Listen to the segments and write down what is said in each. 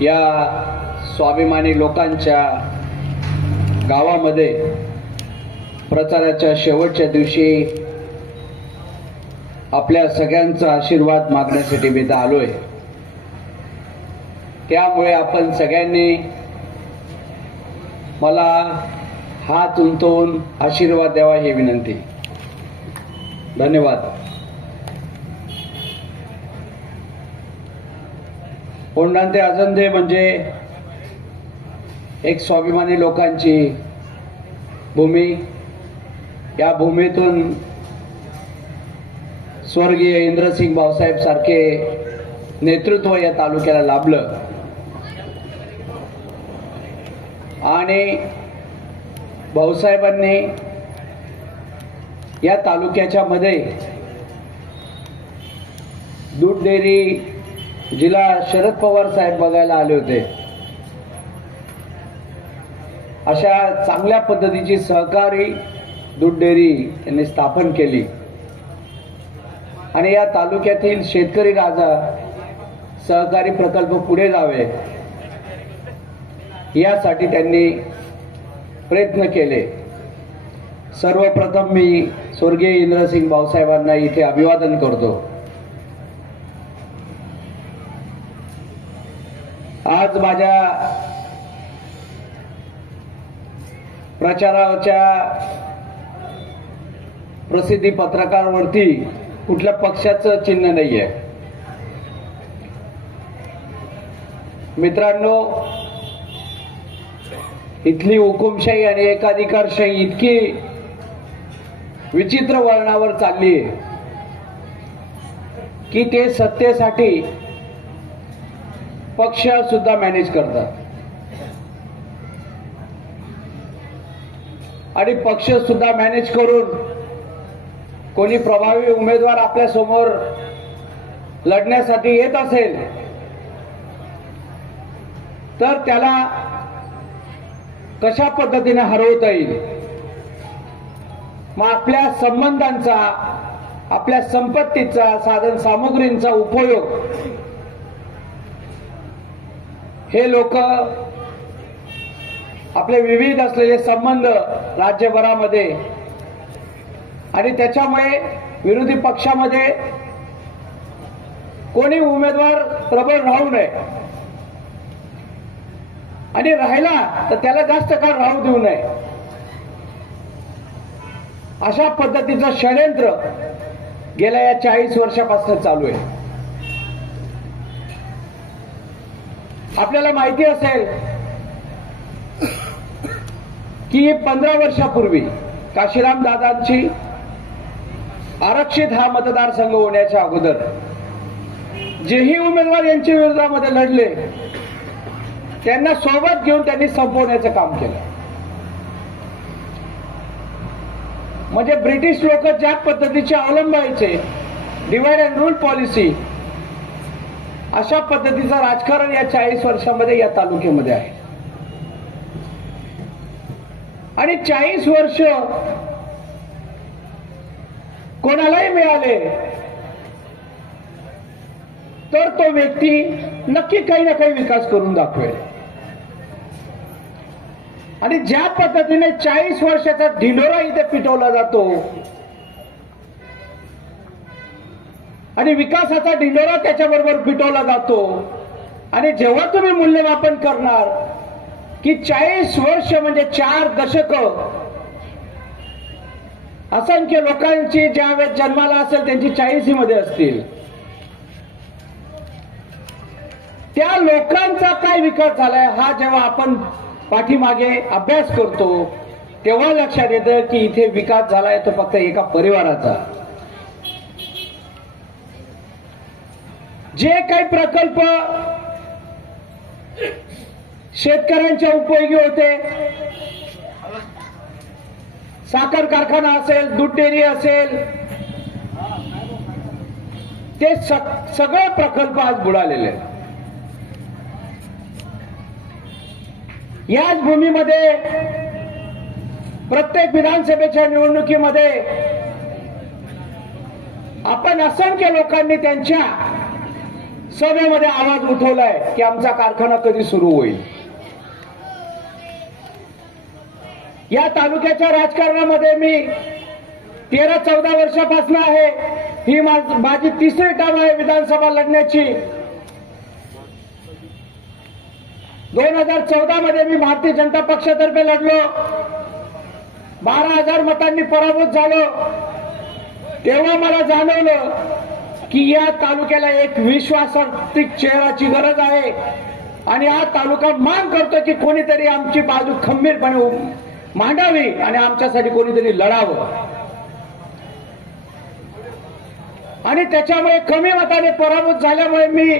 या स्वाभिमानी लोकांच्या गावामध्ये प्रचाराच्या शेवटच्या दिवशी आपल्या सगळ्यांचा आशीर्वाद मागण्यासाठी मी इथं आलोय। त्यामुळे आपण सगळ्यांनी मला हात उंचावून आशीर्वाद द्यावा ही विनंती। धन्यवाद। कोंढाणे आजंदे म्हणजे एक स्वाभिमानी लोकांची भूमी। या भूमीतून स्वर्गीय इंद्रसिंग भाऊसाहेब सारखे नेतृत्व या तालुक्याला लाभलं आणि भाऊसाहेबांनी या तालुक्याच्या मध्ये दूध डेअरी जिला शरद पवार साहेब बघायला आले होते, अशा चांगल्या पद्धतीची सहकारी दूध डेअरी त्यांनी स्थापन केली आणि या तालुक्यातील शेतकरी राजा सहकारी प्रकल्प पुढे जावे यासाठी त्यांनी प्रयत्न केले। सर्वप्रथम मी स्वर्गीय इंद्रसिंग भाऊसाहेबांना इथे अभिवादन करतो। आज माझ्या प्रचाराच्या प्रसिद्धी पत्रकावरती कुठल्या पक्षाचं चिन्ह नाहीये। मित्रांनो, इथली हुकुमशाही आणि एकाधिकारशाही इतकी विचित्र वळणावर चालली आहे की ते सत्तेसाठी पक्ष सुद्धा मॅनेज करतात आणि पक्ष सुद्धा मॅनेज करून कोणी प्रभावी उमेदवार आपल्या समोर लढण्यासाठी येत असेल तर त्याला कशा पद्धतीने हरवता येईल, मग आपल्या संबंधांचा, आपल्या संपत्तीचा, साधन सामुग्रींचा उपयोग हे लोक आपले विविध असलेले संबंध राज्यभरामध्ये आणि त्याच्यामुळे विरोधी पक्षामध्ये कोणी उमेदवार प्रबळ राहू नये आणि राहिला तर त्याला जास्त काळ राहू देऊ नये, अशा पद्धतीचं षडयंत्र गेल्या या 40 वर्षापासून चालू आहे। आपल्याला माहिती असेल की 15 वर्षापूर्वी काशीराम दादांची आरक्षित हा मतदारसंघ होण्याच्या अगोदर जेही उमेदवार यांच्या विरोधामध्ये लढले त्यांना सोबत घेऊन त्यांनी संपवण्याचं काम केलं। म्हणजे ब्रिटिश लोक ज्या पद्धतीचे अवलंबायचे डिवाइड अँड रूल पॉलिसी, अशा पद्धतीचं राजकारण या 40 वर्षामध्ये या तालुक्यामध्ये आहे आणि 40 वर्ष कोणालाही मिळाले तर तो व्यक्ती नक्की काही ना काही विकास करून दाखवेल आणि ज्या पद्धतीने 40 वर्षाचा ढिंडोरा इथे पिटवला जातो आणि विकासाचा ढिंडोरा त्याच्याबरोबर पिटवला जातो आणि जेव्हा तुम्ही मूल्यमापन करणार की 40 वर्ष म्हणजे 4 दशक, असंख्य लोकांची ज्यावेळेस जन्माला असेल त्यांची 40 मध्ये असतील, त्या लोकांचा काय विकास झालाय हा जेव्हा आपण पाठीमागे अभ्यास करतो तेव्हा लक्षात येतं की इथे विकास झालाय तो फक्त एका परिवाराचा। जे काही प्रकल्प शेतकऱ्यांच्या उपयोगी होते, साखर कारखाना असेल, दूध डेअरी असेल, ते सगळे प्रकल्प आज बुडालेले आहेत। याच भूमीमध्ये प्रत्येक विधानसभेच्या निवडणुकीमध्ये आपण असंख्य लोकांनी त्यांच्या सभेमध्ये आवाज उठवलाय की आमचा कारखाना कधी सुरू होईल. या तालुक्याच्या राजकारणामध्ये मी 13-14 वर्षापासून आहे. ही माझी तिसरी टर्म आहे विधानसभा लढण्याची. 2014 मध्ये मी भारतीय जनता पक्षातर्फे लढलो. 12,000 मतांनी पराभूत झालो. तेव्हा मला जाणवलं की या तालुक्याला एक विश्वासार्ह चेहऱ्याची गरज आहे आणि हा तालुका माग करतो की कोणीतरी आमची बाजू खंबीरपणे मांडावी आणि आमच्यासाठी कोणीतरी लढावं. आणि त्याच्यामुळे कमी मताने पराभूत झाल्यामुळे मी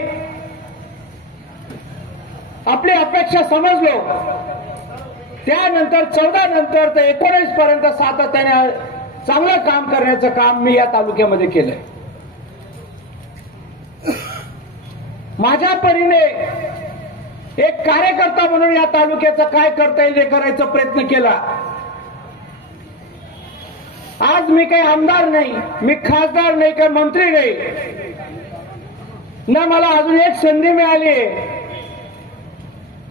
आपली अपेक्षा समजलो. त्यानंतर 14 नंतर तर 19 पर्यंत सातत्याने चांगलं काम करण्याचं काम मी या तालुक्यामध्ये केलंय. माझ्या परीने एक कार्यकर्ता म्हणून या तालुक्याचं काय करता येईल हे करायचा प्रयत्न केला. आज मी काही आमदार नाही, मी खासदार नाही, काही मंत्री नाही, ना मला अजून एक संधी मिळाली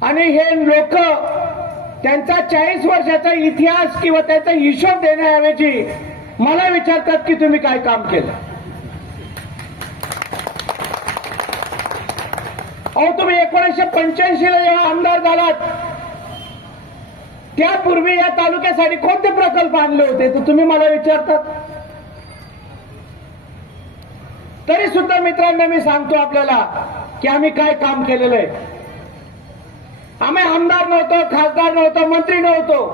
आणि हे लोक त्यांचा 40 वर्षाचा इतिहास किंवा त्याचा हिशोब देण्याऐवजी मला विचारतात की तुम्ही काय काम केलं. अहो, तुम्ही 1985 ला जेव्हा आमदार झालात त्यापूर्वी या तालुक्यासाठी कोणते प्रकल्प आणले होते तर तुम्ही मला विचारतात. तरी सुद्धा मित्रांनो मी सांगतो आपल्याला की आम्ही काय काम केलेलं आहे. आम्ही आमदार नव्हतो, खासदार नव्हतो, मंत्री नव्हतो,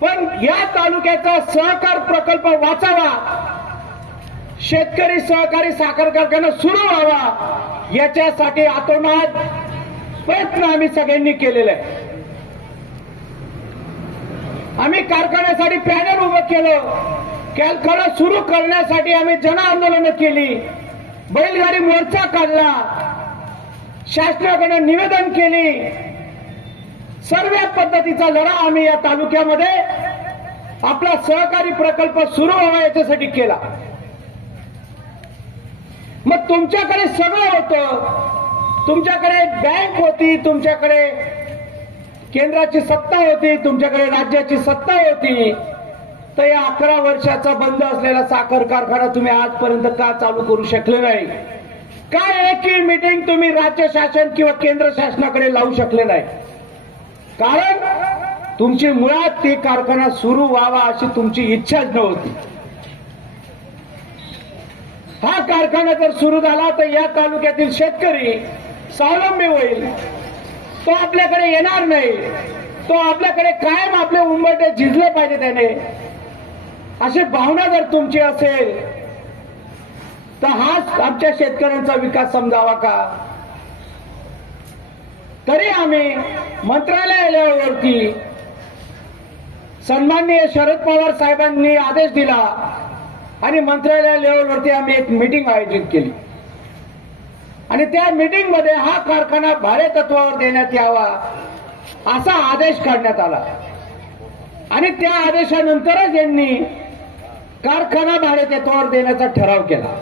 पण या तालुक्याचा सहकार प्रकल्प वाचावा, शेतकरी सहकारी साखर कारखाना सुरू व्हावा याच्यासाठी आतोनात प्रयत्न आम्ही सगळ्यांनी केलेला आहे. आम्ही कारखान्यासाठी पॅनल उभं केलं, कारखाना सुरू करण्यासाठी आम्ही जन आंदोलनं केली, बैलगाडी मोर्चा काढला, शासनाकडे निवेदन केली. सर्व पद्धतीचा लढा आम्ही या तालुक्यामध्ये आपला सहकारी प्रकल्प सुरू व्हावा याच्यासाठी केला. मग तुमच्याकडे सगळं होतं, तुमच्याकडे बँक होती, तुमच्याकडे केंद्राची सत्ता होती, तुमच्याकडे राज्याची सत्ता होती, तर या 11 वर्षाचा बंद असलेला साखर कारखाना तुम्ही आजपर्यंत का चालू करू शकले नाही? काय एकही मीटिंग तुम्ही राज्य शासन किंवा केंद्र शासनाकडे लावू शकले नाही? कारण तुमची मुळात ते कारखाना सुरू व्हावा अशी तुमची इच्छाच नव्हती. हा कारखाना जर सुरू झाला तर या तालुक्यातील शेतकरी स्वावलंबी होईल, तो आपल्याकडे येणार नाही, तो आपल्याकडे कायम आपले उंबरठे झिजले पाहिजे त्याने, अशी भावना जर तुमची असेल तर हाच आमच्या शेतकऱ्यांचा विकास समजावा का? तरी आम्ही मंत्रालय लेवलवरती सन्माननीय शरद पवार साहेबांनी आदेश दिला आणि मंत्रालय लेवलवरती आम्ही एक मीटिंग आयोजित केली आणि त्या मीटिंग मध्ये हा कारखाना भाडे तत्वावर देण्यात यावा असा आदेश काढण्यात आला आणि त्या आदेशानंतरच यांनी कारखाना भाडे तत्वावर देण्याचा ठराव केला.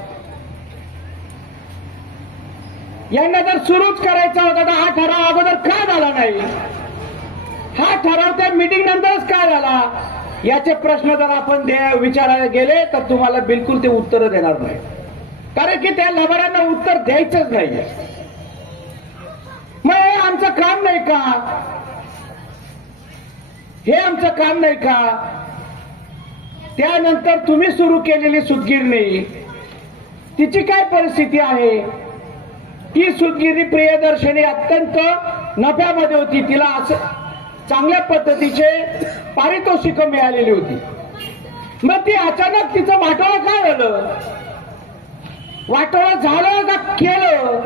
यांना जर सुरूच करायचा होता तर हा ठराव अगोदर का झाला नाही? हा ठराव त्या मीटिंग नंतरच का झाला? याचे प्रश्न जर आपण विचारायला गेले तर तुम्हाला बिलकुल ते उत्तर देणार नाही, कारण की त्या लबाडांना उत्तर द्यायचंच नाहीये. मग हे आमचं काम नाही का? हे आमचं काम नाही का? त्यानंतर तुम्ही सुरू केलेली सूतगिरणी तिची काय परिस्थिती आहे? ती सूतगिरणी प्रियदर्शनी अत्यंत नफ्यामध्ये होती, तिला असं चांगल्या पद्धतीचे पारितोषिक मिळालेली होती. मग ती अचानक तिचं वाटोळं काय झालं? वाटोळं झालं का केलं?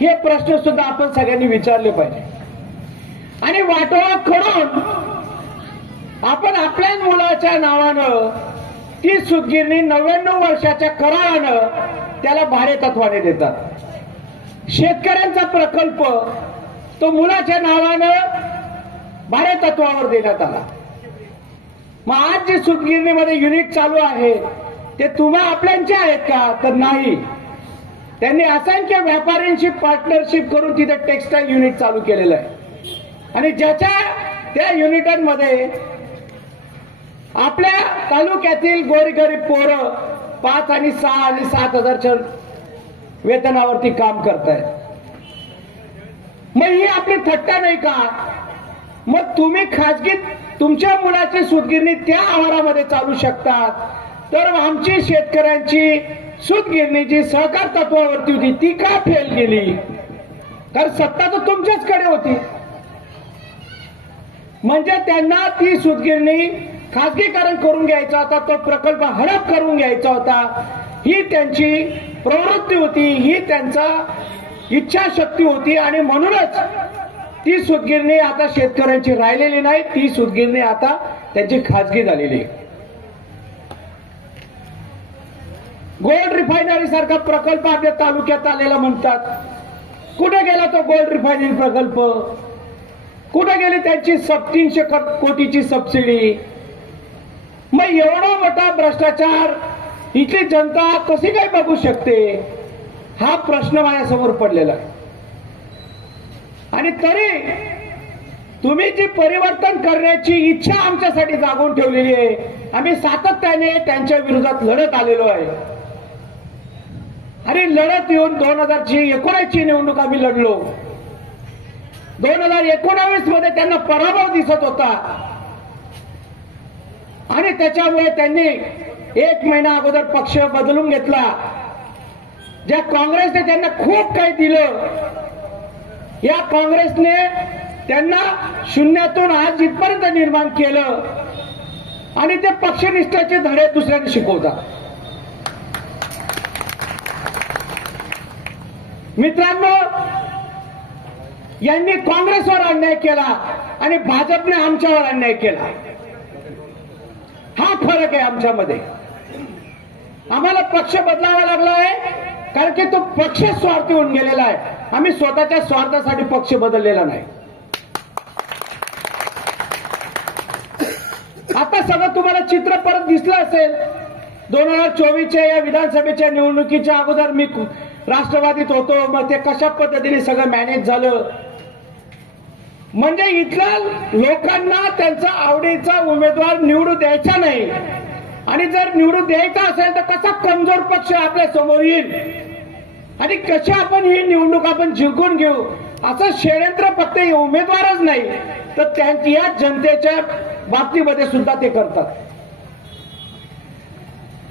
हे प्रश्न सुद्धा आपण सगळ्यांनी विचारले पाहिजे. आणि वाटोळा करून आपण आपल्या मुलाच्या नावानं ती सूतगिरणी 99 वर्षाच्या करारानं त्याला भाडे तत्वाने देतात. शेतकऱ्यांचा प्रकल्प तो मुलाच्या नावानं भाडे तत्वावर देण्यात आला. मग आज जी सूतगिरणीमध्ये युनिट चालू आहे ते तुम्हा आपल्यांचे आहेत का? तर नाही. त्यांनी असंख्य व्यापाऱ्यांशी पार्टनरशिप करून तिथे टेक्सटाईल युनिट चालू केलेलं आहे आणि ज्याच्या त्या युनिटांमध्ये आपल्या तालुक्यातील गोरगरीब पोरं 5 आणि 6 आणि 7,000च्या वेतनावरती काम करतायत. मग ही आपली थट्टा नाही का? मग तुम्ही खाजगीत तुमच्या मुलाची सूतगिरणी त्या आवारामध्ये चालू शकतात, तर आमची शेतकऱ्यांची सूतगिरणी जी सहकार तत्वावरती होती ती का फेल गेली? कारण सत्ता तर तुमच्याचकडे होती. म्हणजे त्यांना ती सूतगिरणी खासगीकरण करून घ्यायचा होता, तो प्रकल्प हडप करून घ्यायचा होता. ही त्यांची प्रवृत्ती होती, ही त्यांचा इच्छाशक्ती होती आणि म्हणूनच ती सूतगिरणी आता शेतकऱ्यांची राहिलेली नाही. ती सूतगिरणी आता त्यांची खाजगी झालेली आहे. गोल्ड रिफायनरी सारखा प्रकल्प आपल्या तालुक्यात आलेला म्हणतात. कुठे गेला तो गोल्ड रिफायनरी प्रकल्प? कुठे गेली त्यांची 300 कोटीची सबसिडी? मग एवढा मोठा भ्रष्टाचार इथली जनता कशी काय बघू शकते? हा प्रश्न माझ्यासमोर पडलेला आहे. आणि तरी तुम्ही जी परिवर्तन करण्याची इच्छा आमच्यासाठी जागून ठेवलेली आहे, आम्ही सातत्याने त्यांच्या विरोधात लढत आलेलो आहे. आणि लढत येऊन 2019ची निवडणूक आम्ही लढलो. 2019 मध्ये त्यांना पराभव दिसत होता आणि त्याच्यामुळे त्यांनी 1 महिना अगोदर पक्ष बदलून घेतला. ज्या काँग्रेसने त्यांना खूप काही दिलं, या काँग्रेसने त्यांना शून्यातून आज इथपर्यंत निर्माण केलं आणि ते पक्षनिष्ठाचे धडे दुसऱ्यांना शिकवतात. मित्रांनो, यांनी काँग्रेसवर अन्याय केला आणि भाजपने आमच्यावर अन्याय केला. हा फरक आहे आमच्यामध्ये. आम्हाला पक्ष बदलावा लागला आहे कारण की तो पक्ष स्वार्थी होऊन गेलेला आहे. आम्ही स्वतःच्या स्वार्थासाठी पक्ष बदललेला नाही. आता सगळं तुम्हाला चित्र परत दिसलं असेल. 2024च्या या विधानसभेच्या निवडणुकीच्या अगोदर मी राष्ट्रवादीत होतो, मग ते कशा पद्धतीने सगळं मॅनेज झालं. म्हणजे इथल्या लोकांना त्यांचा आवडीचा उमेदवार निवडू द्यायचा नाही आणि जर निवडू द्यायचा असेल तर कसा कमजोर पक्ष आपल्या समोर येईल आणि कशी आपण ही निवडणूक आपण जिंकून घेऊ, असं षडयंत्र फक्त उमेदवारच नाही तर त्यांच्या जनतेच्या बाबतीमध्ये सुद्धा ते करतात.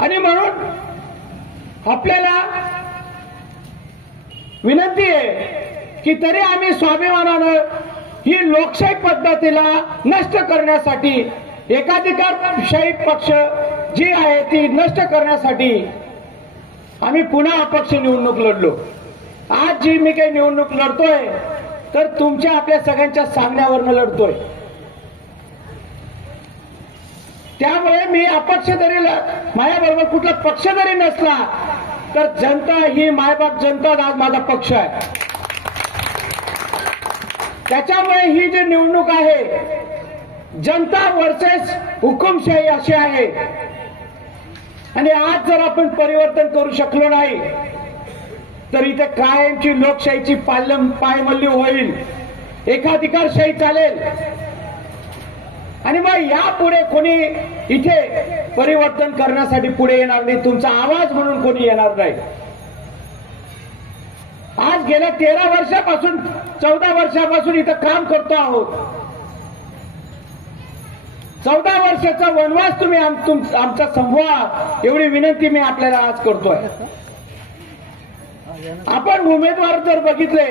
आणि म्हणून आपल्याला विनंती आहे की तरी आम्ही स्वाभिमानानं ही लोकशाही पद्धतीला नष्ट करण्यासाठी, एकाधिकारशाही पक्ष जी आहे ती नष्ट करण्यासाठी आम्ही पुन्हा अपक्ष निवडणूक लढलो. आज जी मी काही निवडणूक लढतोय तर तुमच्या आपल्या सगळ्यांच्या सांगण्यावरनं लढतोय. त्यामुळे मी अपक्ष जरी माझ्याबरोबर कुठला पक्ष जरी नसला तर जनता ही मायबाप जनता आज माझा पक्ष आहे. त्याच्यामुळे ही जी निवडणूक आहे जनता वर्सेस हुकुमशाही अशी आहे. आणि आज जर आपण परिवर्तन करू शकलो नाही तर इथे कायमची लोकशाहीची पायमल्ली होईल, एकाधिकारशाही चालेल आणि मग यापुढे कोणी इथे परिवर्तन करण्यासाठी पुढे येणार नाही. तुमचा आवाज म्हणून कोणी येणार नाही. आज गेल्या 13 वर्षापासून 14 वर्षापासून इथं काम करतो आहोत. 14 वर्षाचा वनवास तुम्ही आमचा संभवा, एवढी विनंती मी आपल्याला आज करतोय. आपण उमेदवार जर बघितले,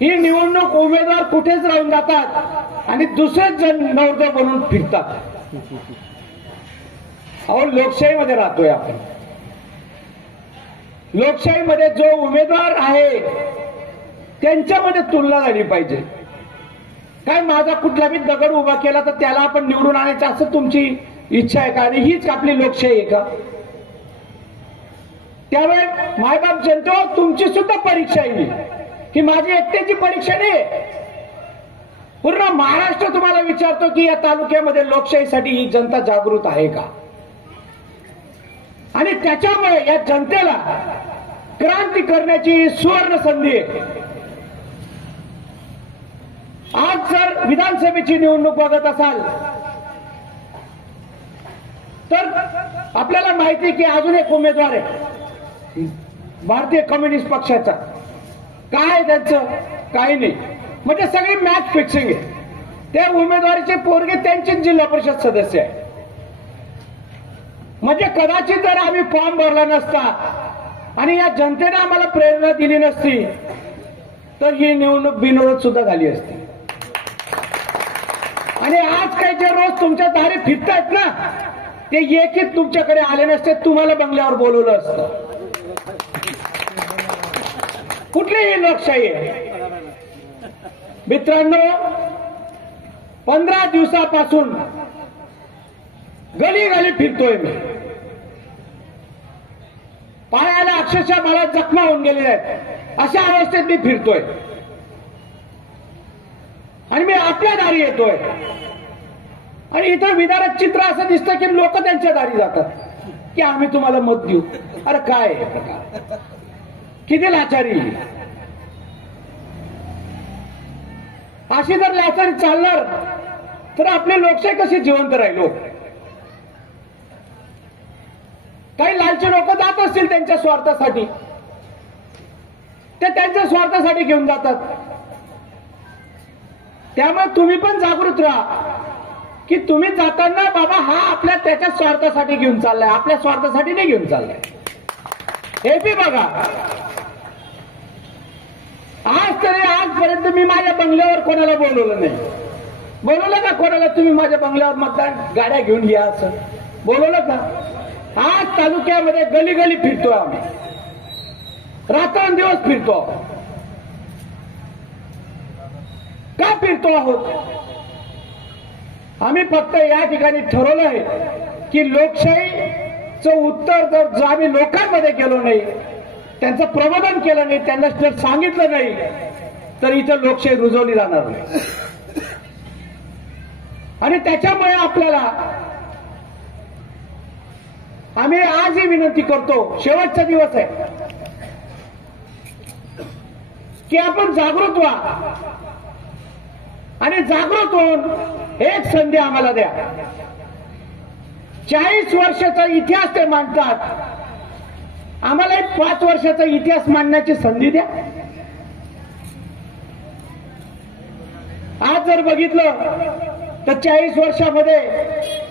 ही निवडणूक उमेदवार कुठेच राहून जातात आणि दुसरेच जण नवरदेव बनून फिरतात. अहो, लोकशाहीमध्ये राहतोय आपण. लोकशाहीमध्ये जो उमेदवार आहे त्यांच्यामध्ये तुलना झाली पाहिजे. काय माझा कुठला बी दगड उभा केला तर त्याला आपण निवडून आणायचं असं तुमची इच्छा आहे का? आणि हीच आपली लोकशाही आहे का? त्यामुळे मायबाप जनतेवर तुमची सुद्धा परीक्षा येईल. ही माझी एकट्याची परीक्षा नाही, पूर्ण महाराष्ट्र तुम्हाला विचारतो की या तालुक्यामध्ये लोकशाहीसाठी ही जनता जागृत आहे का? आणि त्याच्यामुळे या जनतेला क्रांती करण्याची सुवर्ण संधी आहे. आज जर विधानसभेची निवडणूक बघत असाल तर आपल्याला माहिती की अजून एक उमेदवार आहे भारतीय कम्युनिस्ट पक्षाचा. काय त्यांचं काही नाही, म्हणजे सगळी मॅच फिक्सिंग आहे. त्या उमेदवारीचे पोरगे त्यांचेच जिल्हा परिषद सदस्य आहे. म्हणजे कदाचित जर आम्ही फॉर्म भरला नसता आणि या जनतेने आम्हाला प्रेरणा दिली नसती तर ही निवडणूक बिनविरोध सुद्धा झाली असती. आणि आज काही जे रोज तुमच्या दारी फिरतायत ना ते एकही तुमच्याकडे आले नसते, तुम्हाला बंगल्यावर बोलवलं असतं. कुठलीही लोकशाही आहे मित्रांनो. 15 दिवसापासून गली गली फिरतोय मी. पायाला अक्षरशः मला जखमा होऊन गेलेल्या आहेत अशा अवस्थेत मी फिरतोय आणि मी आपल्या दारी येतोय. आणि इथं विदारक चित्र असं दिसतं की लोक त्यांच्या दारी जातात की आम्ही तुम्हाला मत देऊ. अरे काय आहे प्रकार, किती लाचारी. अशी जर लाचारी चालणार तर आपली लोकशाही कशी जिवंत राहिलो. काही लालची लोक जात असतील त्यांच्या स्वार्थासाठी, ते त्यांच्या स्वार्थासाठी घेऊन जातात. त्यामुळे तुम्ही पण जागृत राहा की तुम्ही जाताना बाबा हा आपल्या त्याच्या स्वार्थासाठी घेऊन चाललाय, आपल्या स्वार्थासाठी नाही घेऊन चाललाय. हे बी बघा. आज तरी आजपर्यंत मी माझ्या बंगल्यावर कोणाला बोलवलं नाही. बोलवलं का कोणाला तुम्ही माझ्या बंगल्यावर मतदान गाड्या घेऊन या असं बोलवलं का? आज तालुक्यामध्ये गली गली फिरतोय आम्ही, रात्रंदिवस फिरतो. का फिरतो आहोत? आम्ही फक्त या ठिकाणी ठरवलं आहे की लोकशाहीचं उत्तर जर आम्ही लोकांमध्ये गेलो नाही, त्यांचं प्रबोधन केलं नाही, त्यांना जर सांगितलं नाही तर इथं लोकशाही रुजवली जाणार नाही. आणि त्याच्यामुळे आपल्याला आम्ही आजही विनंती करतो, शेवटचा दिवस आहे की आपण जागृत व्हा आणि जागृत होऊन एक संधी आम्हाला द्या. 40 वर्षाचा इतिहास ते मांडतात, आम्हाला एक 5 वर्षाचा इतिहास मांडण्याची संधी द्या. आज जर बघितलं तर 40 वर्षामध्ये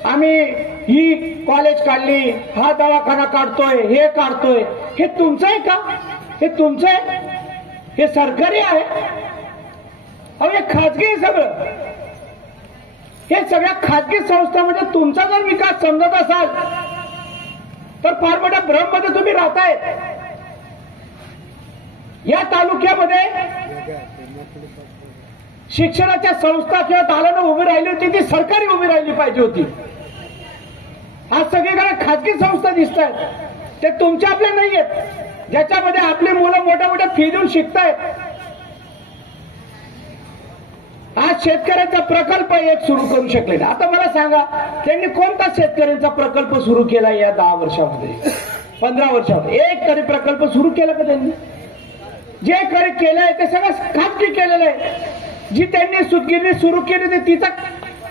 आम्ही ही कॉलेज काढली, हा दवाखाना काढतोय, हे काढतोय. हे तुमचं आहे का? हे तुमचं आहे? हे सरकारी आहे? अहो हे खाजगी आहे सगळं. हे सगळ्या खाजगी संस्थांमध्ये तुमचा जर विकास समजत असाल तर फार मोठ्या भ्रममध्ये तुम्ही राहताय. या तालुक्यामध्ये शिक्षणाच्या संस्था किंवा दालनं उभी राहिली होती ती सरकारी उभी राहिली पाहिजे होती. आज सगळीकडे खाजगी संस्था दिसत आहेत, ते तुमच्या आपल्या नाही आहेत, ज्याच्यामध्ये आपली मुलं मोठ्या मोठ्या फी देऊन शिकतायत. आज शेतकऱ्यांचा प्रकल्प एक सुरू करू शकले नाही. आता मला सांगा त्यांनी कोणता शेतकऱ्यांचा प्रकल्प सुरू केला या 10 वर्षामध्ये, 15 वर्षामध्ये? एक तरी प्रकल्प सुरू केला का त्यांनी? जे काही केलंय ते सगळं खाजगी केलेलं आहे. जी त्यांनी सुतगिरणी सुरू केली ते तिचा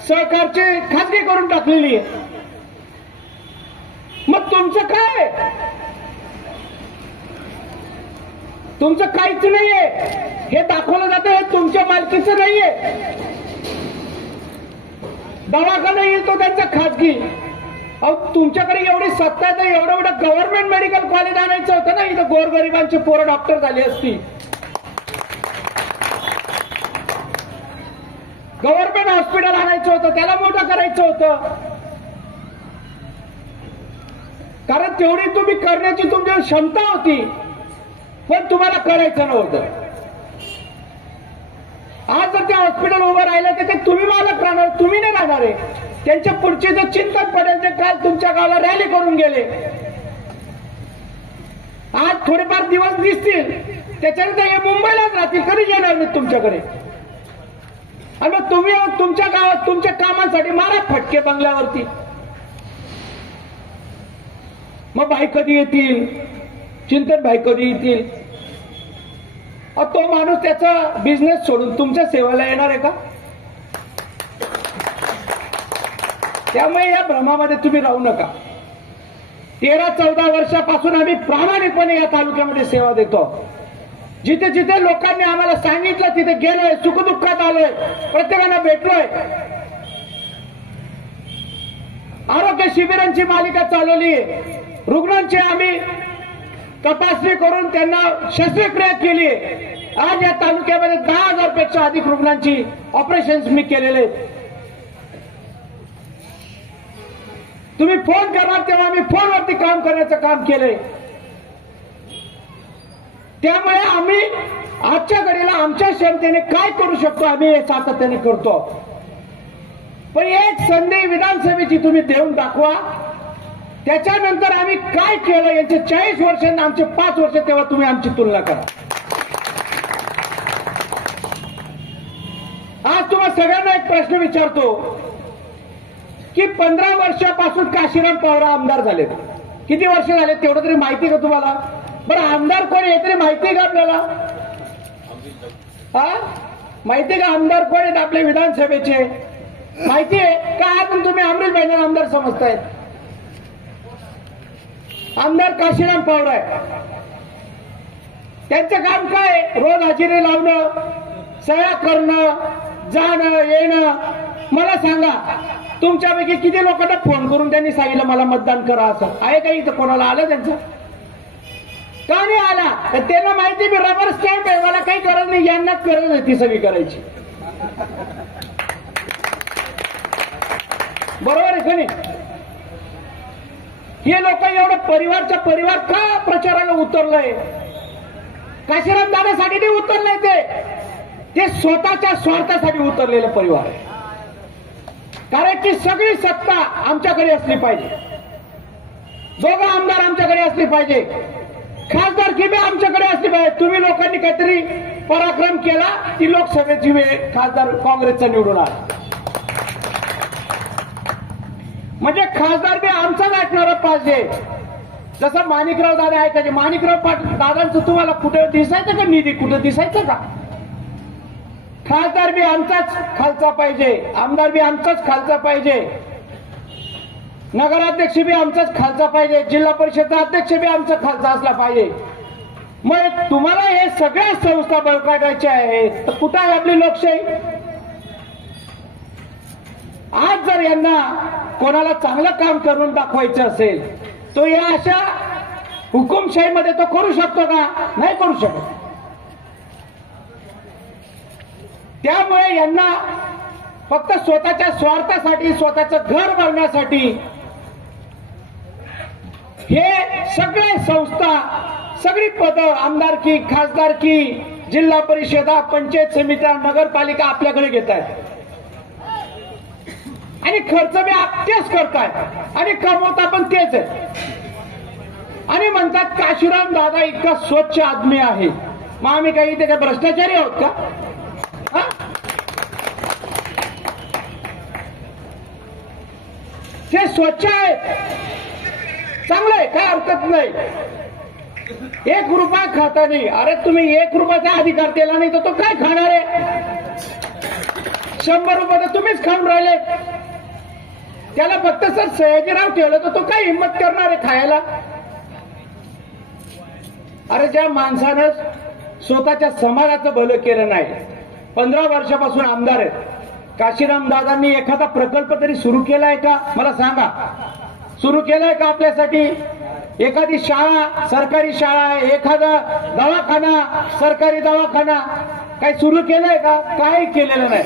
सहकारचे खाजगी करून टाकलेली आहे. मग तुमचं काय? तुमचं काहीच नाहीये. हे दाखवलं जातं हे तुमच्या मालकीचं नाहीये. दवाखाना येतो त्यांचा खाजगी. अहो तुमच्याकडे एवढी सत्ता आहे तर एवढं मोठं गव्हर्नमेंट मेडिकल कॉलेज आणायचं होतं ना, इथं गोरगरिबांची पोरं डॉक्टर झाली असती. गव्हर्नमेंट हॉस्पिटल आणायचं होतं, त्याला मोठं करायचं होतं. कारण तेवढी तुम्ही करण्याची तुमची क्षमता होती, पण तुम्हाला करायचं नव्हतं. आज जर ते हॉस्पिटल उभं राहिलं तर ते तुम्ही मालक राहणार, तुम्ही नाही राहणार आहे. त्यांच्या पुढचे जे चिंतन पडेल ते काल तुमच्या गावाला रॅली करून गेले. आज थोडेफार दिवस दिसतील, त्याच्यानंतर हे मुंबईलाच राहतील, कधी येणार नाहीत तुमच्याकडे. आणि मग तुम्ही तुमच्या गावात तुमच्या कामांसाठी मारा फटके बंगल्यावरती. मग भाई कधी येतील, चिंतन भाई कधी येतील? तो माणूस त्याचा बिझनेस सोडून तुमच्या सेवेला येणार आहे का? त्यामुळे या भ्रमामध्ये तुम्ही राहू नका. 13-14 वर्षापासून आम्ही प्रामाणिकपणे या तालुक्यामध्ये सेवा देतो. जिथे जिथे लोकांनी आम्हाला सांगितलं तिथे गेलोय, सुखदुःखात आलोय, प्रत्येकाला भेटलोय. आरोग्य शिबिरांची मालिका चालवली. रुग्णांची आम्ही तपासणी करून त्यांना शस्त्रक्रिया केली. आज या तालुक्यामध्ये 10,000 पेक्षा अधिक रुग्णांची ऑपरेशन्स मी केलेले. तुम्ही फोन करणार तेव्हा आम्ही फोनवरती काम करण्याचं काम केलंय. त्यामुळे आम्ही आजच्या घडीला आमच्या क्षमतेने काय करू शकतो आम्ही हे सातत्याने करतो. पण एक संधी विधानसभेची तुम्ही देऊन दाखवा. त्याच्यानंतर आम्ही काय केलं यांचे 40 वर्ष आणि आमचे 5 वर्ष, तेव्हा तुम्ही आमची तुलना करा. आज तुम्हाला सगळ्यांना एक प्रश्न विचारतो की 15 वर्षापासून काशीराम पवार आमदार झालेत. किती वर्ष झाले तेवढं तरी माहिती का तुम्हाला? बरं, आमदार कोण हे तरी माहिती का आपल्याला? माहिती का आमदार कोण आहेत आपल्या विधानसभेचे? माहिती आहे का? अजून तुम्ही अमरीश भाईंना आमदार समजतायत? आमदार काशीराम पवार आहे. त्यांचं काम काय? रोज हजेरी लावणं, सह्या करणं, जाणं येणं. मला सांगा, तुमच्यापैकी किती लोकांना फोन करून त्यांनी सांगितलं मला मतदान करा असं आहे का? इथं कोणाला आलं त्यांचं? का नाही आला? तर त्यांना माहिती मी रबर स्टॅम्प आहे, मला काही गरज नाही, यांनाच गरज आहे ती सगळी करायची. बरोबर आहे का नाही? हे लोक एवढं परिवारच्या परिवार का प्रचाराला उतरलंय? काशीराम दादासाठी नाही उतरलंय, ते स्वतःच्या स्वार्थासाठी उतरलेलं परिवार आहे. कारण की सगळी सत्ता आमच्याकडे असली पाहिजे, दोघं आमदार आमच्याकडे असले पाहिजे, खासदारकी बी आमच्याकडे असली पाहिजे. तुम्ही लोकांनी काहीतरी पराक्रम केला, ती लोकसभेची वेळ खासदार काँग्रेसचा निवडून आला, म्हणजे खासदार बी आमचाच ऐकणारा पाहिजे. जसं माणिकराव दादा ऐकायचे. माणिकराव पाटील दादांचं तुम्हाला कुठे दिसायचं का? निधी कुठे दिसायचं का? खासदार बी आमचाच खालचा पाहिजे, आमदार बी आमचाच खालचा पाहिजे, नगराध्यक्ष बी आमचाच खालचा पाहिजे, जिल्हा परिषदचा अध्यक्ष बी आमचा खालचा असला पाहिजे. मग तुम्हाला हे सगळ्या संस्था बळकावायच्या आहेत, तर कुठं आहे आपली लोकशाही? आज जर यांना कोणाला चांगलं काम करून दाखवायचं असेल तो या अशा हुकुमशाहीमध्ये तो करू शकतो का? नाही करू शकत. त्यामुळे यांना फक्त स्वतःच्या स्वार्थासाठी, स्वतःचं घर भरण्यासाठी हे सगळे संस्था, सगळी पदं, आमदारकी, खासदारकी, जिल्हा परिषदा, पंचायत समित्या, नगरपालिका आपल्याकडे घेत आहेत आणि खर्च बी तेच करतायत आणि कमवता पण तेच आहे. आणि म्हणतात काशीराम दादा इतका स्वच्छ आदमी आहे. मग आम्ही काही त्याच्या भ्रष्टाचारी आहोत का? ते स्वच्छ आहे, चांगलं आहे, काय हरकत नाही. 1 रुपया खाता नाही. अरे तुम्ही 1 रुपयाचा अधिकार दिला नाही तर तो काय खाणार आहे? 100 रुपये तर तुम्हीच खाऊन राहिले. त्याला फक्त सर सयाजीराव ठेवलं तर तो काय हिंमत करणार आहे खायला? अरे ज्या माणसानं स्वतःच्या समाजाचं भलं केलं नाही, 15 वर्षापासून आमदार आहेत, काशीराम दादांनी एखादा प्रकल्प तरी सुरू केलाय का? मला सांगा, सुरू केलाय का आपल्यासाठी? एखादी शाळा, सरकारी शाळा, एखादा दवाखाना, सरकारी दवाखाना काही सुरू केलाय का? काही केलेलं नाही.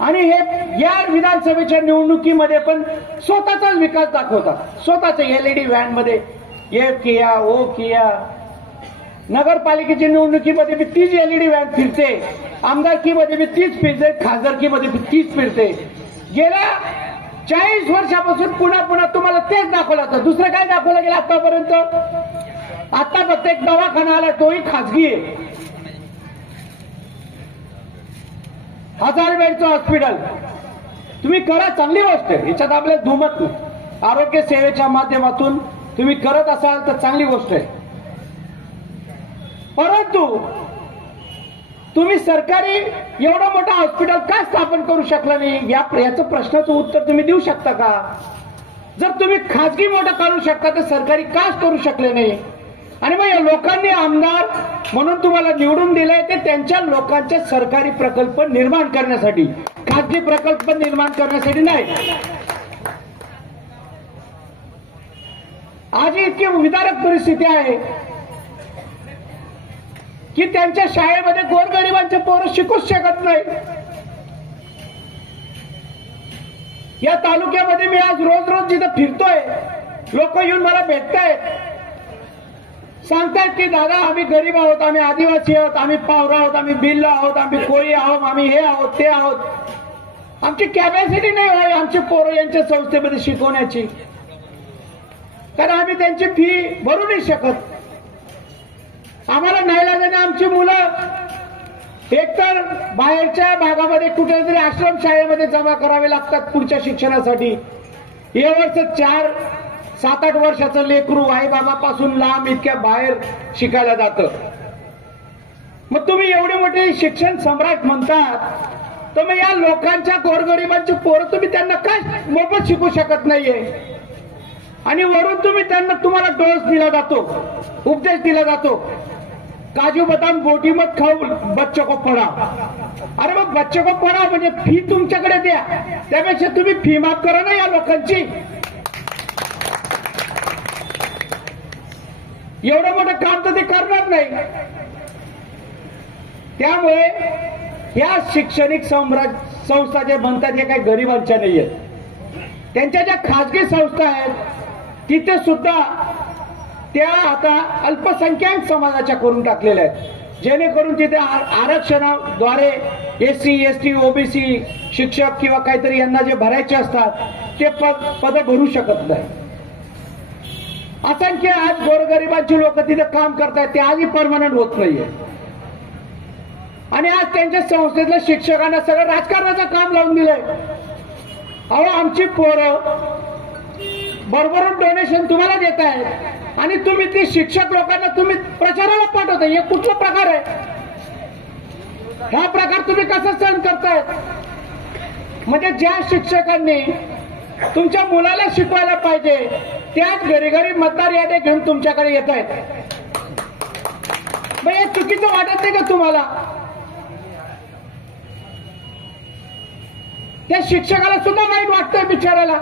आणि हे या विधानसभेच्या निवडणुकीमध्ये पण स्वतःचाच विकास दाखवतात. स्वतःच्या LED व्हॅन मध्ये ये किया वो किया. नगरपालिकेच्या निवडणुकीमध्ये बी तीच LED व्हॅन फिरते, आमदारकीमध्ये बी तीच फिरते, खासदारकीमध्ये बी तीच फिरते. गेल्या 40 वर्षापासून पुन्हा तुम्हाला तेच दाखवलं जातं. दुसरं काय दाखवलं गेलं आतापर्यंत? आता फक्त एक दवाखाना आला, तोही खासगी आहे. 1000 बेडचं हॉस्पिटल तुम्ही करा, चांगली गोष्ट आहे, याच्यात आपल्याला दुमत नाही. आरोग्य सेवेच्या माध्यमातून तुम्ही करत असाल तर चांगली गोष्ट आहे. परंतु तुम्ही सरकारी एवढं मोठं हॉस्पिटल का स्थापन करू शकला नाही, याचं प्रश्नाचं उत्तर तुम्ही देऊ शकता का? जर तुम्ही खाजगी मोठं करू शकता तर सरकारी काच करू शकले नाही? आणि मग या लोकांनी आमदार म्हणून तुम्हाला निवडून दिलंय ते त्यांच्या लोकांचे सरकारी प्रकल्प निर्माण करण्यासाठी, खाजगी प्रकल्प निर्माण करण्यासाठी नाही. आज इतकी विदारक परिस्थिती आहे की त्यांच्या शाळेमध्ये गोरगरिबांचे पोरं शिकूच शकत नाही. या तालुक्यामध्ये मी आज रोज रोज जिथं फिरतोय, लोक येऊन मला भेटतायत, सांगतायत की दादा आम्ही गरीब आहोत, आम्ही आदिवासी आहोत, आम्ही पावरा आहोत, आम्ही भिल्ल आहोत, आम्ही कोळी आहोत, आम्ही हे आहोत ते आहोत, आमची कॅपॅसिटी नाही आहे आमचे पोरं यांच्या संस्थेमध्ये शिकवण्याची, कारण आम्ही त्यांची फी भरू नाही शकत. आम्हाला नाईलाजाने आमची मुलं एकतर बाहेरच्या भागामध्ये कुठेतरी आश्रम शाळेमध्ये जमा करावे लागतात पुढच्या शिक्षणासाठी. हे वर्ष 7-8 वर्षाचं लेकरू आई बाबापासून लांब इतक्या बाहेर शिकायला जातं. मग तुम्ही एवढे मोठे शिक्षण सम्राट म्हणतात, तर मग या लोकांच्या गोरगरिबांची पोरं तुम्ही त्यांना काय मोफत शिकू शकत नाहीये? आणि वरून तुम्हाला डोस दिला जातो, उपदेश दिला जातो, काजू बदाम बोटी मत खाऊ, बच्चों को पढ़ाओ. अरे मग बच्चों को पढ़ाओ म्हणजे फी तुमच्याकडे द्या, त्यापेक्षा तुम्ही फी माफ करा ना या लोकांची. एवढं मोठं काम तर ते करणार नाही. त्यामुळे या शैक्षणिक संस्था जे म्हणतात हे काही गरिबांच्या नाही आहेत. त्यांच्या ज्या खाजगी संस्था आहेत तिथे सुद्धा त्या आता अल्पसंख्याक समाजाच्या करून टाकलेल्या आहेत, जेणेकरून तिथे आरक्षणाद्वारे SC ST OBC शिक्षक किंवा काहीतरी यांना जे भरायचे असतात ते पद भरू शकत नाही. असंख्य आज गोरगरिबांची लोक तिथे काम करतायत, ते आजही परमनंट होत नाहीये. आणि आज त्यांच्या संस्थेतल्या शिक्षकांना सगळं राजकारणाचं काम लावून दिलंय. अहो आमची पोरं भरभरून डोनेशन तुम्हाला देत आहेत आणि तुम्ही ती शिक्षक लोकांना तुम्ही प्रचाराला पाठवता, हे कुठला प्रकार आहे? हा प्रकार तुम्ही कसा सहन करतायत? म्हणजे ज्या शिक्षकांनी तुमच्या मुलाला शिकवायला पाहिजे त्याच घरी मतदार याद्या घेऊन तुमच्याकडे येत आहेत. मग हे चुकीचं वाटत नाही का तुम्हाला? त्या शिक्षकाला सुद्धा वाईट वाटतंय बिचाराला.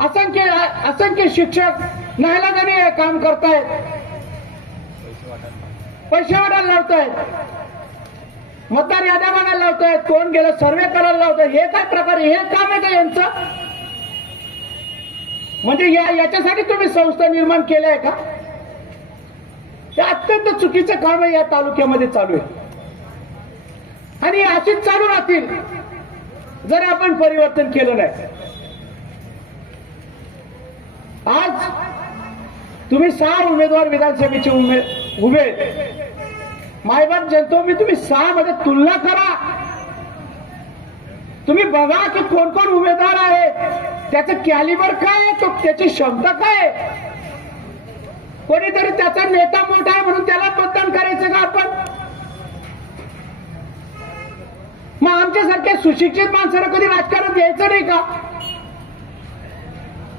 असंख्य शिक्षक नाईलाजाने हे काम करतायत, पैसे वाढायला लावतायत, मतदार याद्या बघायला लावतायत, कोण गेलं सर्वे करायला लावतायत. हे काय प्रकार? हे काम आहे का यांचं? म्हणजे याच्यासाठी तुम्ही संस्था निर्माण केल्या आहे का? हे अत्यंत चुकीचं काम आहे या तालुक्यामध्ये चालू आहे आणि अशीच चालू राहतील जर आपण परिवर्तन केलं नाही. आज तुम्ही 6 उमेदवार विधानसभेचे उभे, मायबाप जनतो मी तुम्ही 6 मध्ये तुलना करा. तुम्ही बघा की कोण कोण उमेदवार आहेत, त्याचं कॅलिबर काय आहे, तो त्याची क्षमता काय आहे. कोणीतरी त्याचा नेता मोठा आहे म्हणून त्याला मतदान करायचं का आपण? मग आमच्यासारख्या सुशिक्षित माणसाला कधी राजकारण द्यायचं नाही का?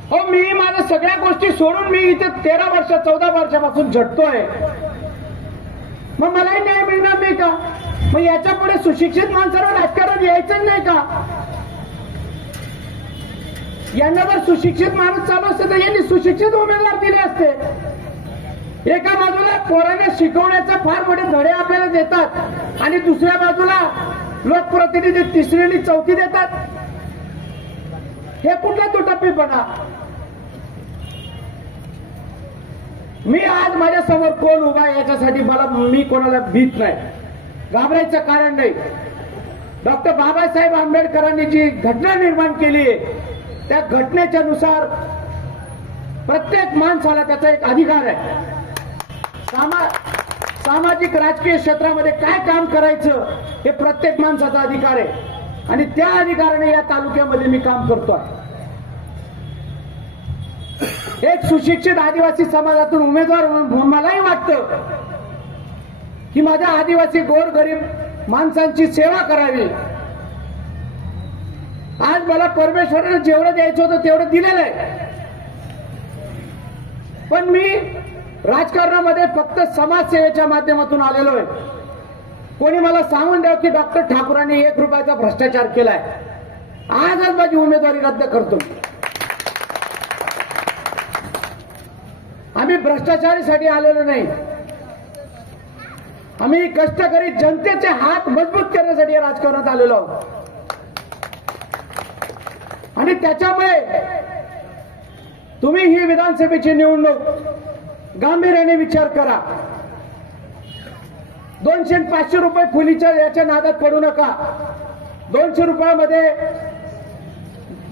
हो, मी माझ्या सगळ्या गोष्टी सोडून मी इथे 13 वर्ष 14 वर्षापासून झटतोय. मग मलाही न्याय मिळणार नाही का? मग याच्या पुढे सुशिक्षित माणसाला राजकारण यायचं नाही का? यांना जर सुशिक्षित माणूस चालू असते तर यांनी सुशिक्षित उमेदवार दिले असते. एका बाजूला पोरांना शिकवण्याचे फार मोठे धडे आपल्याला देतात आणि दुसऱ्या बाजूला लोकप्रतिनिधी 3री आणि 4थी देतात. हे कुठला दुटप्पीपणा? मी आज माझ्या समोर कोण उभा आहे याच्यासाठी मी कोणाला भीत नाही, घाबरायचं कारण नाही. डॉक्टर बाबासाहेब आंबेडकरांनी जी घटना निर्माण केली आहे त्या घटनेच्या नुसार प्रत्येक माणसाला त्याचा एक अधिकार आहे. सामाजिक राजकीय क्षेत्रामध्ये काय काम करायचं हे प्रत्येक माणसाचा अधिकार आहे आणि त्या अधिकाराने या तालुक्यामध्ये मी काम करतोय. एक सुशिक्षित आदिवासी समाजातून उमेदवार म्हणून मलाही वाटतं की माझ्या आदिवासी गोरगरीब माणसांची सेवा करावी. आज मला परमेश्वराने जेवढं द्यायचं होतं तेवढं दिलेलं आहे, पण मी राजकारणामध्ये फक्त समाजसेवेच्या माध्यमातून आलेलो आहे. कोणी मला सांगून द्यावं की डॉक्टर ठाकूरांनी 1 रुपयाचा भ्रष्टाचार केलाय, आजच माझी उमेदवारी रद्द करतो. आम्ही भ्रष्टाचारीसाठी आलेलो नाही, आम्ही कष्टकरी जनतेचे हात मजबूत करण्यासाठी या राजकारणात आलेलो आहोत. आणि त्याच्यामुळे तुम्ही ही विधानसभेची निवडणूक गांभीर्याने विचार करा. 200-500 रुपये फुलीच्या याच्या नादात पडू नका. 200 रुपयामध्ये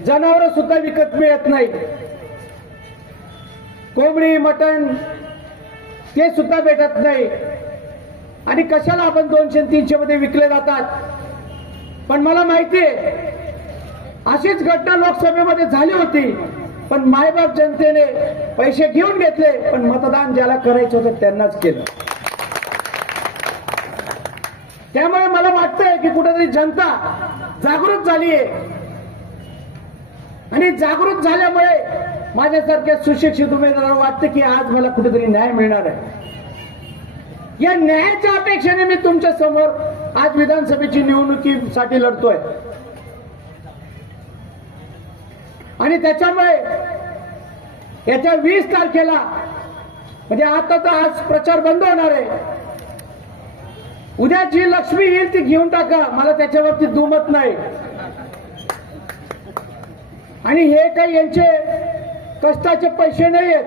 जनावर सुद्धा विकत मिळत नाही. कोंबडी मटण ते सुद्धा भेटत नाही आणि कशाला आपण 200-300 मध्ये विकले जातात. पण मला माहितीये अशीच घटना लोकसभेमध्ये झाली होती, पण मायबाप जनतेने पैसे घेऊन घेतले, पण मतदान ज्याला करायचं होतं त्यांनाच केलं. त्यामुळे मला वाटतंय की कुठेतरी जनता जागृत झालीये आणि जागृत झाल्यामुळे माझ्यासारख्या सुशिक्षित उमेदवारांना वाटतं की आज मला कुठेतरी न्याय मिळणार आहे. या न्यायाच्या अपेक्षेने मी तुमच्या समोर आज विधानसभेची निवडणुकीसाठी लढतोय. आणि त्याच्यामुळे येत्या 20 तारखेला म्हणजे आता तर आज प्रचार बंद होणार आहे, उद्या जी लक्ष्मी येईल ती घेऊन टाका, मला त्याच्यावरती दुमत नाही. आणि हे काही यांचे कष्टाचे पैसे नाही आहेत,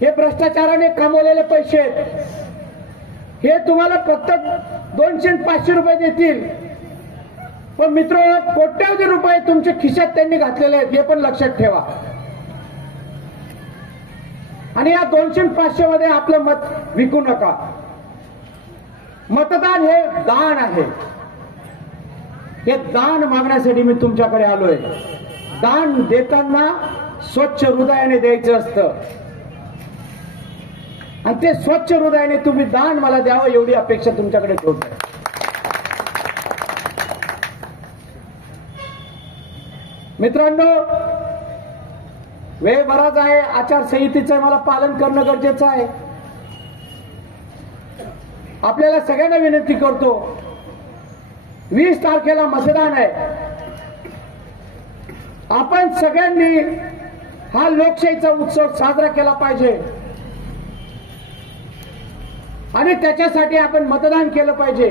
हे भ्रष्टाचाराने कमवलेले पैसे आहेत. हे तुम्हाला फक्त 200-500 रुपये देतील, पण मित्र कोट्यवधी रुपये तुमच्या खिशात त्यांनी घातलेले आहेत, हे पण लक्षात ठेवा. आणि या 200-500 मध्ये आपलं मत विकू नका. मतदान हे दान आहे, हे दान मागण्यासाठी मी तुमच्याकडे आलोय. दान देताना स्वच्छ हृदयाने द्यायचं असतं आणि ते स्वच्छ हृदयाने तुम्ही दान मला द्यावं एवढी अपेक्षा तुमच्याकडे ठेवतोय. मित्रांनो, वेळ बराच आहे, आचारसंहितेचं मला पालन करणं गरजेचं आहे. आपल्याला सगळ्यांना विनंती करतो, 20 तारखेला मतदान आहे. आपण सगळ्यांनी हा लोकशाहीचा उत्सव साजरा केला पाहिजे आणि त्याच्यासाठी आपण मतदान केलं पाहिजे.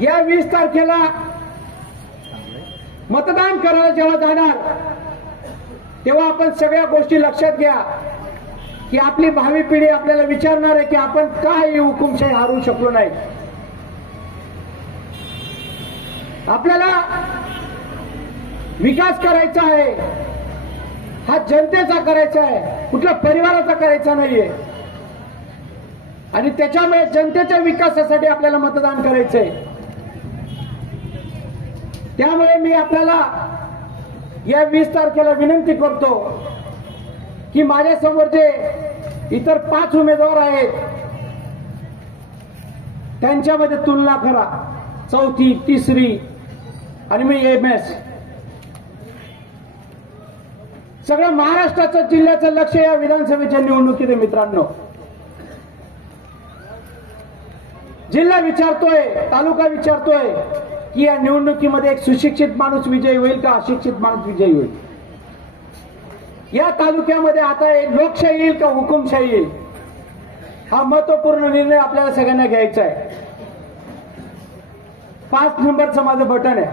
या 20 तारखेला मतदान करायला जेव्हा जाणार तेव्हा आपण सगळ्या गोष्टी लक्षात घ्या की आपली भावी पिढी आपल्याला विचारणार आहे की आपण का ही हुकुमशाही हारू शकलो नाही. आपल्याला विकास करायचा आहे, हा जनतेचा करायचा आहे, कुठल्या परिवाराचा करायचा नाहीये. आणि त्याच्यामुळे जनतेच्या विकासासाठी आपल्याला मतदान करायचंय. त्यामुळे मी आपल्याला या 20 तारखेला विनंती करतो की माझ्यासमोर जे इतर 5 उमेदवार आहेत त्यांच्यामध्ये तुलना करा, 4थी 3री आणि मी MS. सगळं महाराष्ट्राचं जिल्ह्याचं लक्ष या विधानसभेच्या निवडणुकीत आहे. मित्रांनो, जिल्हा विचारतोय, तालुका विचारतोय की या निवडणुकीमध्ये एक सुशिक्षित माणूस विजयी होईल का अशिक्षित माणूस विजयी होईल. या तालुक्यामध्ये आता लोकशाही येईल का हुकुमशाही येईल, हा महत्वपूर्ण निर्णय आपल्याला सगळ्यांना घ्यायचा आहे. 5 नंबरचं माझं बटन आहे.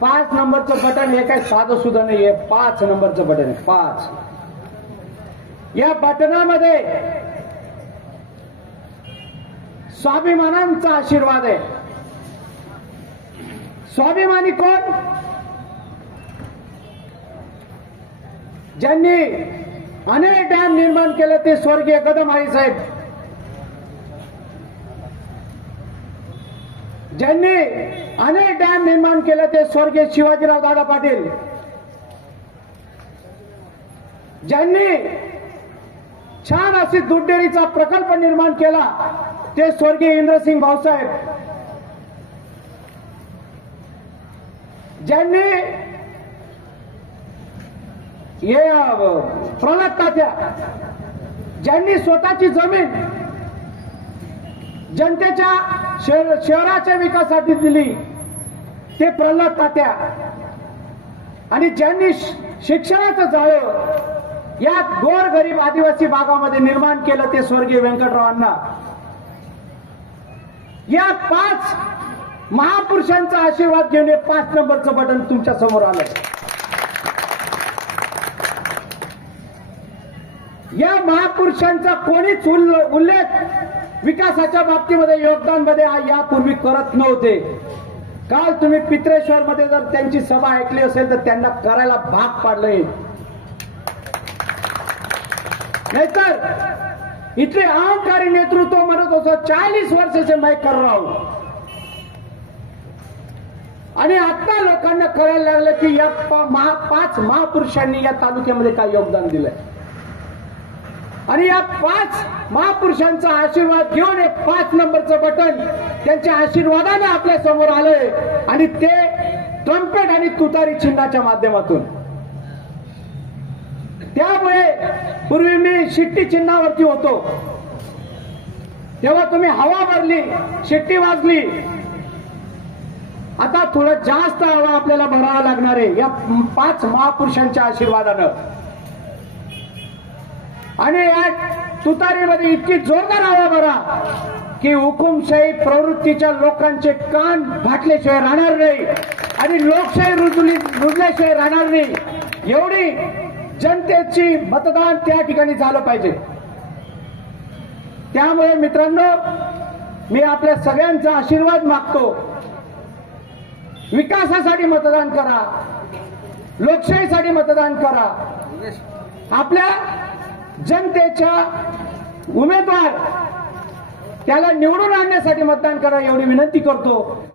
5 नंबरचं बटन हे काय साधं सुद्धा नाहीये, 5 नंबरचं बटन आहे. 5 या बटनामध्ये स्वाभिमानांचा आशीर्वाद आहे. स्वाभिमानी कोण? ज्यांनी अनेक डॅम निर्माण केले ते स्वर्गीय कदम आई साहेब. ज्यांनी अनेक डॅम निर्माण केले ते स्वर्गीय शिवाजीराव दादा पाटील. ज्यांनी छान अशी दूधडेअरीचा प्रकल्प निर्माण केला ते स्वर्गीय इंद्रसिंग भाऊसाहेब. ज्यांनी प्रल्हाद तात्या, ज्यांनी स्वतःची जमीन जनतेच्या शहराच्या विकासासाठी दिली ते प्रल्हाद तात्या. आणि ज्यांनी शिक्षणाचं जाळं या गोरगरीब आदिवासी भागामध्ये निर्माण केलं ते स्वर्गीय व्यंकटराव अण्णा. या 5 महापुरुषांचा आशीर्वाद घेऊन 5 नंबरचं बटन तुमच्या समोर आलंय. या महापुरुषांचा कोणीच उल्लेख विकासाच्या बाबतीमध्ये योगदानमध्ये यापूर्वी करत नव्हते. काल तुम्ही पित्रेश्वर मध्ये जर त्यांची सभा ऐकली असेल तर त्यांना करायला भाग पाडलंय. नाहीतर इथले अहंकारी नेतृत्व म्हणत होतं 40 वर्ष से मैं कर रहा हूं. आणि आता लोकांना कळायला लागलं की या 5 महापुरुषांनी या तालुक्यामध्ये काय योगदान दिलंय. आणि या 5 महापुरुषांचा आशीर्वाद घेऊन 5 नंबरचं बटन त्यांच्या आशीर्वादाने आपल्या समोर आलंय. आणि ते ट्रम्पेट आणि तुतारी चिन्हाच्या माध्यमातून. त्यामुळे पूर्वी मी शिट्टी चिन्हावरती होतो तेव्हा तुम्ही हवा भरली, शिट्टी वाजली. आता थोडं जास्त हवा आपल्याला भरावा लागणार आहे या 5 महापुरुषांच्या आशीर्वादानं. आणि या तुतारीमध्ये इतकी जोरदार हवा भरा की हुकुमशाही प्रवृत्तीच्या लोकांचे कान फाटल्याशिवाय राहणार नाही आणि लोकशाही रुजल्याशिवाय राहणार नाही. एवढी जनतेची मतदान त्या ठिकाणी झालं पाहिजे. त्यामुळे मित्रांनो मी आपल्या सगळ्यांचा आशीर्वाद मागतो. विकासासाठी मतदान करा, लोकशाहीसाठी मतदान करा, आपल्या जनतेच्या उमेदवार त्याला निवडून आणण्यासाठी मतदान करा एवढी विनंती करतो.